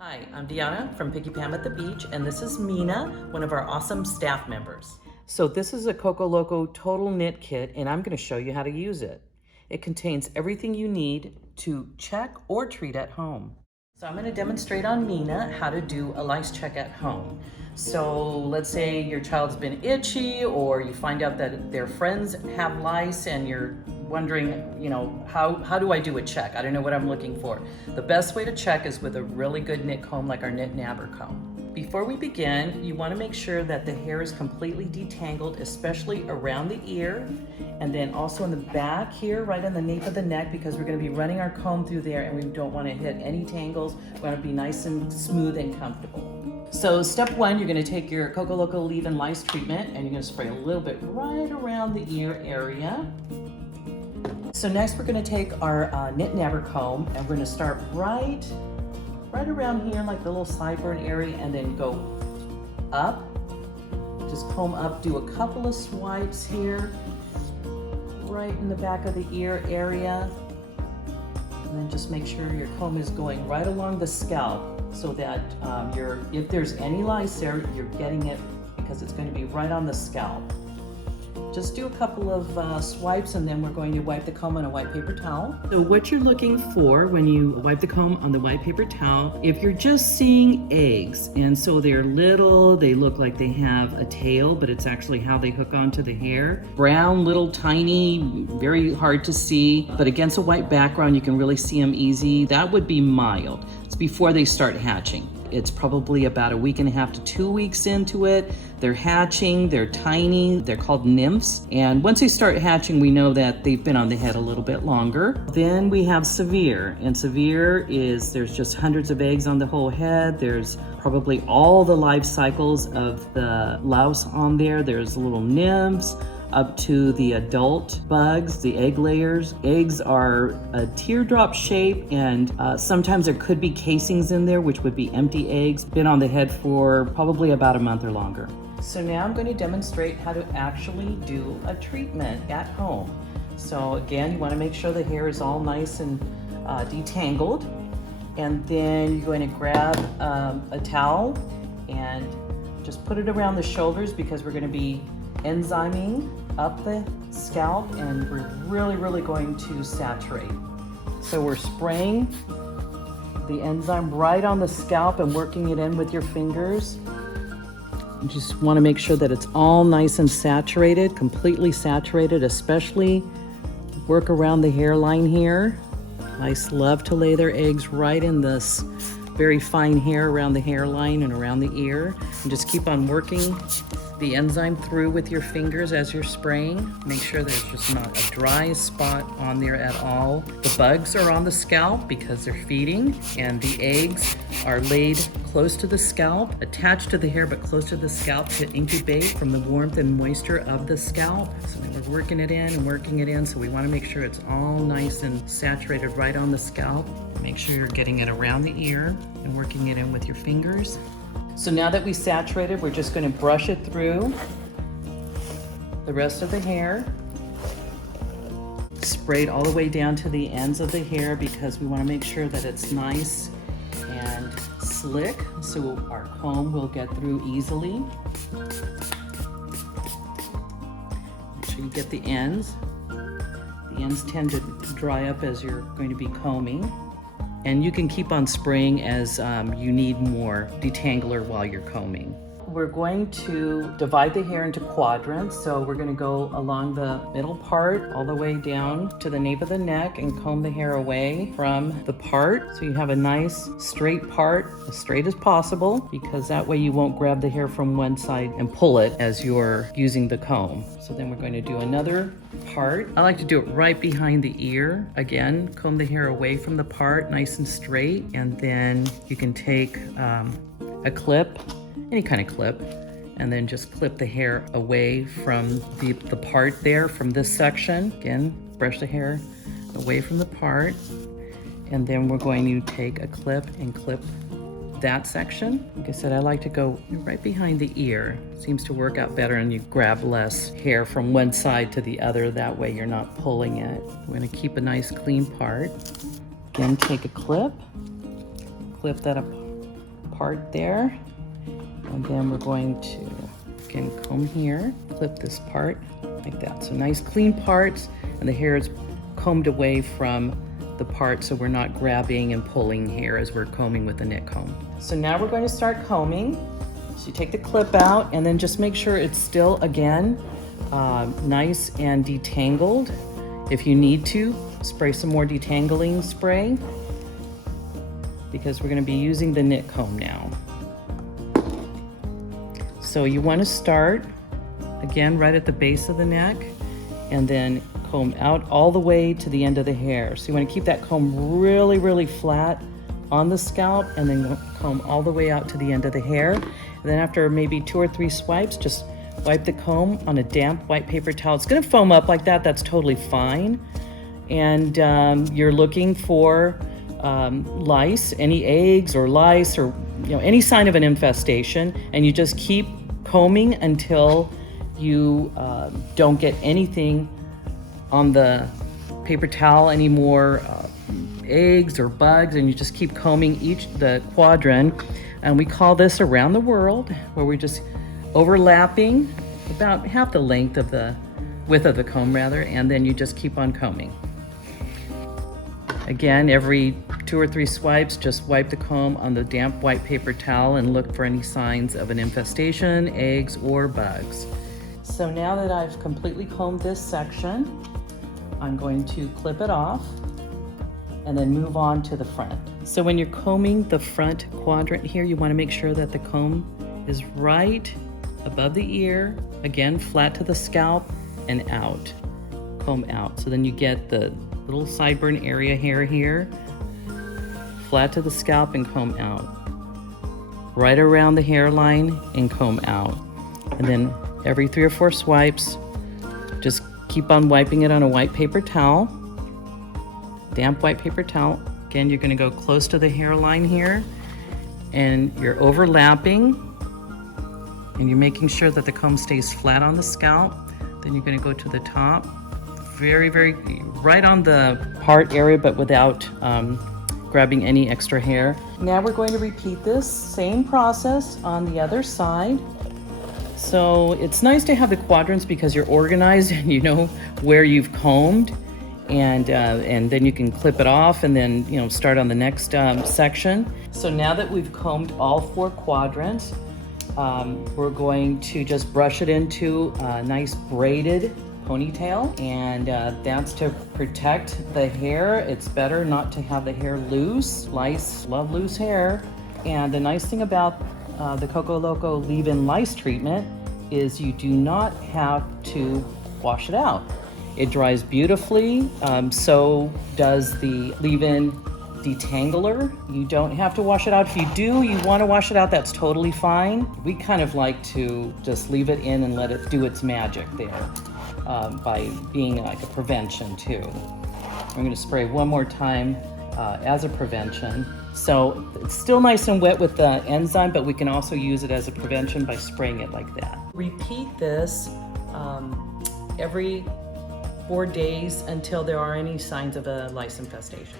Hi, I'm Deanna from Picky Pam at the Beach, and this is Mina, one of our awesome staff members. So this is a Coco Loco Total Knit Kit, and I'm going to show you how to use it. It contains everything you need to check or treat at home. So I'm going to demonstrate on Mina how to do a lice check at home. So let's say your child's been itchy, or you find out that their friends have lice and you're wondering, how do I do a check? I don't know what I'm looking for. The best way to check is with a really good knit comb like our Knit Nabber comb. Before we begin, you want to make sure that the hair is completely detangled, especially around the ear, and then also in the back here, right on the nape of the neck, because we're going to be running our comb through there and we don't want to hit any tangles. We want to be nice and smooth and comfortable. So step one, you're going to take your Coco Loco leave-in lice treatment and you're going to spray a little bit right around the ear area. So next we're going to take our Knit Nabber comb and we're going to start right around here, like the little sideburn area, and then go up. Just comb up, do a couple of swipes here, right in the back of the ear area. And then just make sure your comb is going right along the scalp so that if there's any lice there, you're getting it because it's going to be right on the scalp. Just do a couple of swipes and then we're going to wipe the comb on a white paper towel. So what you're looking for when you wipe the comb on the white paper towel, if you're just seeing eggs, and so they're little, they look like they have a tail, but it's actually how they hook onto the hair. Brown, little, tiny, very hard to see, but against a white background you can really see them easy. That would be mild. It's before they start hatching. It's probably about a week and a half to 2 weeks into it. They're hatching, they're tiny, they're called nymphs. And once they start hatching, we know that they've been on the head a little bit longer. Then we have severe, and severe is there's just hundreds of eggs on the whole head. There's probably all the life cycles of the louse on there. There's little nymphs, up to the adult bugs, the egg layers. Eggs are a teardrop shape, and sometimes there could be casings in there, which would be empty eggs, been on the head for probably about a month or longer. So now I'm going to demonstrate how to actually do a treatment at home. So again, you want to make sure the hair is all nice and detangled, and then you're going to grab a towel and just put it around the shoulders because we're going to be enzyming up the scalp and we're really going to saturate. So we're spraying the enzyme right on the scalp and working it in with your fingers. You just want to make sure that it's all nice and saturated, completely saturated, especially work around the hairline here. Lice love to lay their eggs right in this very fine hair around the hairline and around the ear. And just keep on working the enzyme through with your fingers as you're spraying. Make sure there's just not a dry spot on there at all. The bugs are on the scalp because they're feeding, and the eggs are laid close to the scalp, attached to the hair but close to the scalp to incubate from the warmth and moisture of the scalp. So then we're working it in and working it in, so we want to make sure it's all nice and saturated right on the scalp. Make sure you're getting it around the ear and working it in with your fingers. So now that we saturated, we're just going to brush it through the rest of the hair. Spray it all the way down to the ends of the hair because we want to make sure that it's nice and slick so our comb will get through easily. Make sure you get the ends. The ends tend to dry up as you're going to be combing. And you can keep on spraying as you need more detangler while you're combing. We're going to divide the hair into quadrants. So we're going to go along the middle part all the way down to the nape of the neck and comb the hair away from the part. So you have a nice straight part, as straight as possible, because that way you won't grab the hair from one side and pull it as you're using the comb. So then we're going to do another part. I like to do it right behind the ear. Again, comb the hair away from the part, nice and straight. And then you can take a clip, any kind of clip, and then just clip the hair away from the part there, from this section. Again, brush the hair away from the part. And then we're going to take a clip and clip that section. Like I said, I like to go right behind the ear. Seems to work out better and you grab less hair from one side to the other. That way you're not pulling it. We're going to keep a nice clean part. Again, take a clip, clip that up part there. And then we're going to, again, comb here, clip this part like that. So nice clean parts, and the hair is combed away from the part so we're not grabbing and pulling hair as we're combing with the knit comb. So now we're going to start combing. So you take the clip out and then just make sure it's still, again, nice and detangled. If you need to, spray some more detangling spray because we're going to be using the knit comb now. So you want to start, again, right at the base of the neck and then comb out all the way to the end of the hair. So you want to keep that comb really, really flat on the scalp and then comb all the way out to the end of the hair. And then after maybe 2 or 3 swipes, just wipe the comb on a damp white paper towel. It's going to foam up like that. That's totally fine. And you're looking for lice, any eggs or lice or any sign of an infestation, and you just keep combing until you don't get anything on the paper towel, any more eggs or bugs, and you just keep combing the quadrant. And we call this around the world, where we're just overlapping about half the length of the width of the comb rather, and then you just keep on combing. Again, every 2 or 3 swipes, just wipe the comb on the damp white paper towel and look for any signs of an infestation, eggs, or bugs. So now that I've completely combed this section, I'm going to clip it off and then move on to the front. So when you're combing the front quadrant here, you want to make sure that the comb is right above the ear, again, flat to the scalp and out, comb out. So then you get the little sideburn area hair here, flat to the scalp and comb out, right around the hairline and comb out. And then every 3 or 4 swipes, just keep on wiping it on a white paper towel, damp white paper towel. Again, you're going to go close to the hairline here, and you're overlapping, and you're making sure that the comb stays flat on the scalp. Then you're going to go to the top, very, very right on the part area, but without grabbing any extra hair. Now we're going to repeat this same process on the other side. So it's nice to have the quadrants because you're organized and you know where you've combed, and then you can clip it off and then start on the next section. So now that we've combed all 4 quadrants, we're going to just brush it into a nice braided ponytail, and that's to protect the hair. It's better not to have the hair loose. Lice love loose hair. And the nice thing about the Coco Loco leave-in lice treatment is you do not have to wash it out. It dries beautifully, so does the leave-in detangler. You don't have to wash it out. If you do, you want to wash it out, that's totally fine. We kind of like to just leave it in and let it do its magic there, by being like a prevention too. I'm going to spray one more time as a prevention. So it's still nice and wet with the enzyme, but we can also use it as a prevention by spraying it like that. Repeat this every 4 days until there are any signs of a lice infestation.